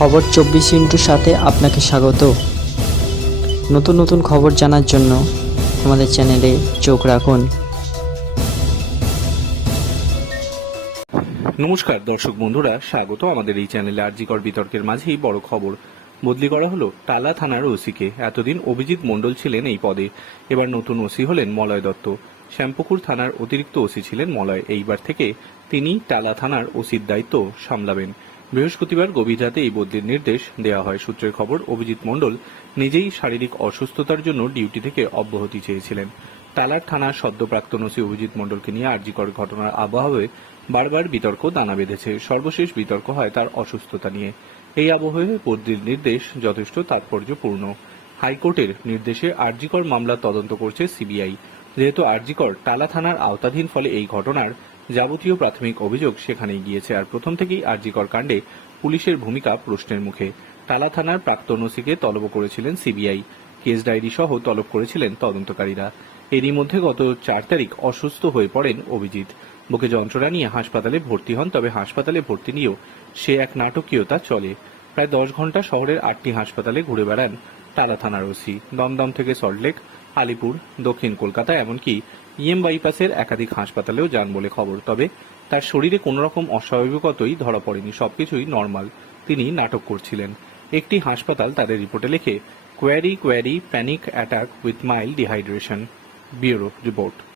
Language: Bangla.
খবর চব্বিশ ইন্টুর সাথে আপনাকে স্বাগত। নতুন নতুন খবর জানার জন্য আমাদের চ্যানেলে চোখ রাখুন। নমস্কার, দর্শক বন্ধুরা, স্বাগত আমাদের এই চ্যানেলে আরজিকর বিতর্কের মাঝেই বড় খবর। বদলি করা হলো টালা থানার ওসিকে। এতদিন অভিজিৎ মণ্ডল ছিলেন এই পদে। এবার নতুন ওসি হলেন মলয় দত্ত। শ্যামপুকুর থানার অতিরিক্ত ওসি ছিলেন মলয়। এইবার থেকে তিনি টালা থানার ওসির দায়িত্ব সামলাবেন। বৃহস্পতিবার গভীর রাতে এই বদলির নির্দেশ দেওয়া হয়। সূত্রের খবর, অভিজিৎ মণ্ডল নিজেই শারীরিক অসুস্থতার জন্য ডিউটি থেকে অব্যাহতি চেয়েছিলেন। টালার থানার সদ্য প্রাক্তন ওসি অভিজিৎ মণ্ডলকে নিয়ে আর্জিকর ঘটনার আবহাওয়ায় বারবার বিতর্ক দানা বেঁধেছে। সর্বশেষ বিতর্ক হয় তার অসুস্থতা নিয়ে। এই আবহে বদলির নির্দেশ যথেষ্ট তাৎপর্যপূর্ণ। হাইকোর্টের নির্দেশে আরজিকর মামলা তদন্ত করছে সিবিআই। যেহেতু আরজিকর টালা থানার আওতাধীন ফলে এই ঘটনার যাবতীয় প্রাথমিক অভিযোগ সেখানেই গিয়েছে। আর প্রথম থেকেই আরজিকর কাণ্ডে পুলিশের ভূমিকা প্রশ্নের মুখে। টালা থানার প্রাক্তন ওসিকে তলব করেছিলেন সিবিআই। কেস ডায়েরি সহ তলব করেছিলেন তদন্তকারীরা। এরই মধ্যে গত চার তারিখ অসুস্থ হয়ে পড়েন অভিজিৎ। বুকে যন্ত্রণা নিয়ে হাসপাতালে ভর্তি হন, তবে হাসপাতালে ভর্তি নিয়েও সে এক নাটকীয়তা চলে। প্রায় দশ ঘণ্টা শহরের আটটি হাসপাতালে ঘুরে বেড়ান টালা থানার ওসি। দমদম থেকে সল্টলেক আলিপুর, দক্ষিণ কলকাতা, এমনকি ইএম বাইপাসের একাধিক হাসপাতালেও যান বলে খবর। তবে তার শরীরে কোনো রকম অস্বাভাবিকতই ধরা পড়েনি, সবকিছুই নর্মাল। তিনি নাটক করছিলেন। একটি হাসপাতাল তাদের রিপোর্টে লেখে query query panic attack with mild dehydration bureau report.